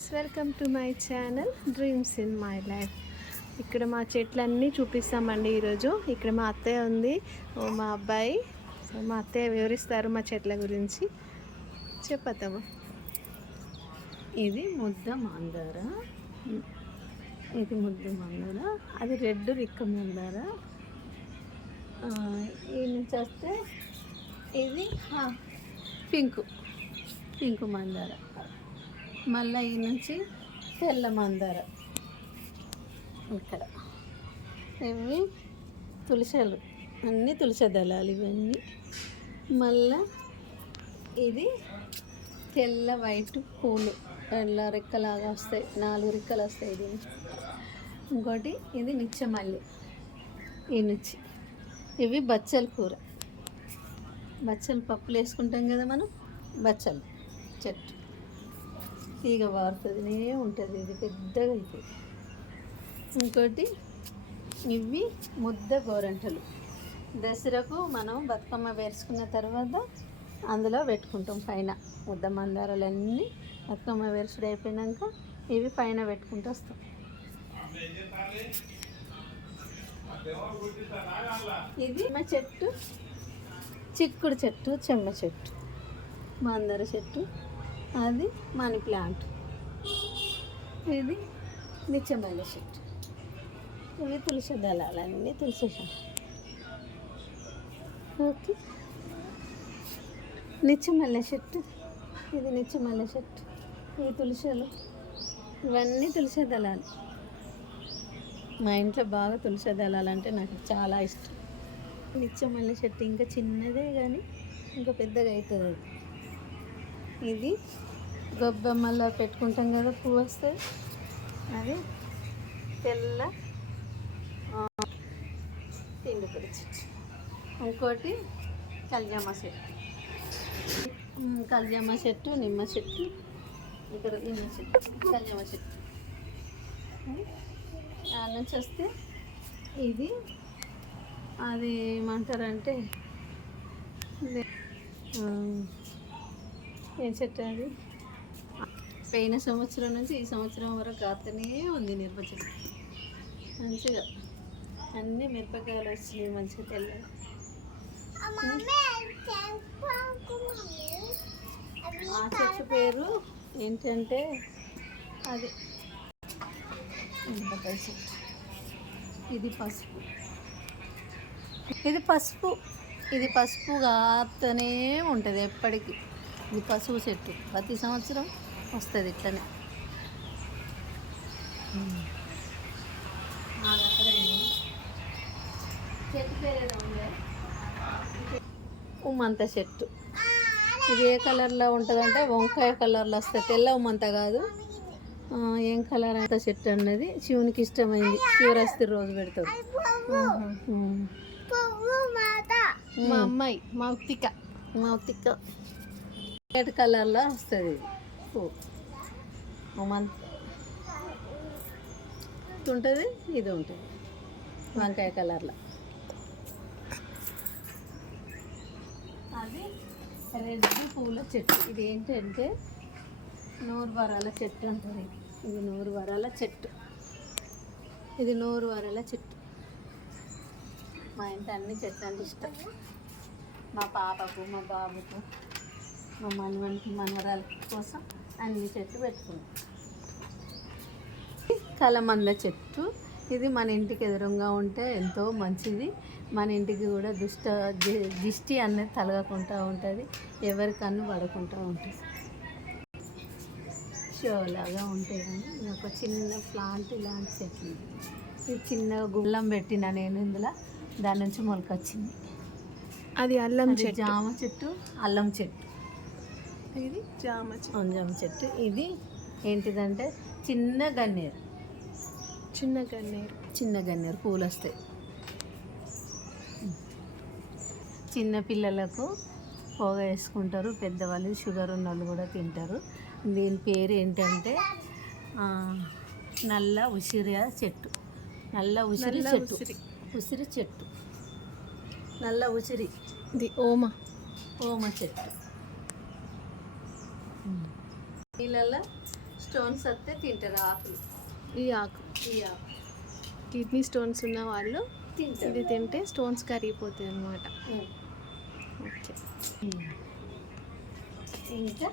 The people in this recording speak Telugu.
Welcome to my channel dreams in my life. ఇక్కడ మా చెట్లన్నీ చూపిస్తామండి ఈరోజు. ఇక్కడ మా అత్తయ్య ఉంది, మా అబ్బాయి. సో మా అత్తయ్య వివరిస్తారు మా చెట్ల గురించి. చెప్పతాము. ఇది ముద్ద మందార, ఇది ముద్ద మందార, అది రెడ్ రిక్క మందార. ఈ నుంచి వస్తే ఇది పింక్ మందార. మళ్ళీ ఈ నుంచి తెల్ల మందార. ఇక్కడ ఇవి తులసలు, అన్నీ తులసి దళాలు ఇవన్నీ. మళ్ళా ఇది తెల్ల వైట్ పూలు, తెల్ల రెక్కలాగా వస్తాయి, 4 రెక్కలు వస్తాయి ఇది. ఇంకోటి ఇది నిచ్చమల్లి. ఈ నుంచి ఇవి బచ్చల కూర, బచ్చలు పప్పులు వేసుకుంటాం కదా మనం. బచ్చలు చెట్టు తీగ వారుతుందినే ఉంటుంది, ఇది పెద్దగా అవుతుంది. ఇంకోటి ఇవి ముద్ద గోరంటలు. దసరాకు మనం బతుకమ్మ వేసుకున్న తర్వాత అందులో పెట్టుకుంటాం పైన. ముద్ద మందారాలన్నీ బతుకమ్మ వేసుడు అయిపోయినాక ఇవి పైన పెట్టుకుంటూ వస్తాం. ఇది మా చెట్టు చిక్కుడు చెట్టు, చెమ్మ చెట్టు, మందార చెట్టు, అది మనీ ప్లాంట్, ఇది నిచ్చమల్లె చెట్టు, ఇవి తులసి దళాలన్నీ తులసి చెట్టు. ఓకే, నిచ్చమల్లె చెట్టు, ఇది నిచ్చమల్లె చెట్టు, ఈ తులసలు ఇవన్నీ తులసి దళాలు. మా ఇంట్లో బాగా తులసి దళాలు అంటే నాకు చాలా ఇష్టం. నిచ్చమల్లె చెట్టు ఇంకా చిన్నదే కానీ ఇంకా పెద్దగా అవుతుంది అది. ఇది గొబ్బెమ్మలో పెట్టుకుంటాం కదా, పువ్వు వస్తుంది, అది తెల్ల తిండిపొడి చెట్టు. ఇంకోటి కళ్యామ చెట్టు, కళ్యామ చెట్టు, నిమ్మ చెట్టు, ఇక్కడ నిమ్మ చెట్టు, కళ్యామ చెట్టు. దాని నుంచి వస్తే ఇది అది ఏమంటారంటే ఏం చెట్టు అది, పోయిన సంవత్సరం నుంచి ఈ సంవత్సరం వరకు కాస్తూనే ఉంది మిరప చెట్టు. మంచిగా అన్నీ మిరపకాయలు వచ్చినాయి, మంచిగా తెల్లగా. ఆ చెట్టు పేరు ఏంటంటే అది మిరపకాయ చెట్టు. ఇది పసుపు, ఇది పసుపు, ఇది పసుపు కాస్తూనే ఉంటుంది ఎప్పటికీ. ఇది పసుపు చెట్టు ప్రతి సంవత్సరం వస్తుంది ఇట్లనే. చెట్టు పేరు ఉమ్మంత చెట్టు. ఇది ఏ కలర్లో ఉంటుందంటే వంకాయ కలర్లో వస్తుంది, తెల్ల ఉమ్మంత కాదు. ఏం కలర్ అంత చెట్టు అన్నది శివునికి ఇష్టమైంది, శివరాత్రి రోజు పెడతాడు. మా అమ్మాయి మౌతిక రెడ్ కలర్లో వస్తుంది పువ్వు. ఉంటుంది, ఇది ఉంటుంది వంకాయ కలర్లో. అది రెడ్ పూల చెట్టు. ఇది ఏంటంటే నూరు వరాల చెట్టు అంటారు. ఇది 100 వరాల చెట్టు, ఇది 100 వరాల చెట్టు. మా ఇంటి అన్ని చెట్లు అంటే ఇష్టం. మా పాపకు, మా బాబుకు, మా మనవనికి, మనవరాల కోసం అన్ని చెట్లు పెట్టుకున్నాం. కలమంద చెట్టు, ఇది మన ఇంటికి ఎదురుగా ఉంటే ఎంతో మంచిది. మన ఇంటికి కూడా దిష్టి అనేది తలగకుండా ఉంటుంది, ఎవరి కన్ను పడకుండా ఉంటుంది, షోలాగా ఉంటాయి. కానీ ఒక చిన్న ప్లాంట్ ఇలాంటి చెట్లు. ఇది చిన్నగా గుళ్ళం పెట్టిన నేను ఇందులో, దాని నుంచి మొలకొచ్చింది. అది అల్లం చెట్టు, జామ చెట్టు, అల్లం చెట్టు, ఇది జామ చెట్టు. ఇది ఏంటిదంటే చిన్న గన్నేరు, చిన్న గన్నేరు పూలు వస్తాయి. చిన్న పిల్లలకు పోగా వేసుకుంటారు, పెద్దవాళ్ళు షుగర్ ఉన్న వాళ్ళు కూడా తింటారు. దీని పేరు ఏంటంటే నల్ల ఉసిరి చెట్టు, నల్ల ఉసిరి చెట్టు, ఉసిరి చెట్టు, నల్ల ఉసిరి. ఇది ఓమ చెట్టు. నీళ్ళల్లో స్టోన్స్ వస్తే తింటారు ఆకులు. ఈ ఆకు ఈ ఆకు కిడ్నీ స్టోన్స్ ఉన్న వాళ్ళు తింటారు. ఇది తింటే స్టోన్స్ కరిగిపోతాయి అన్నమాట. ఓకే. ఇంకా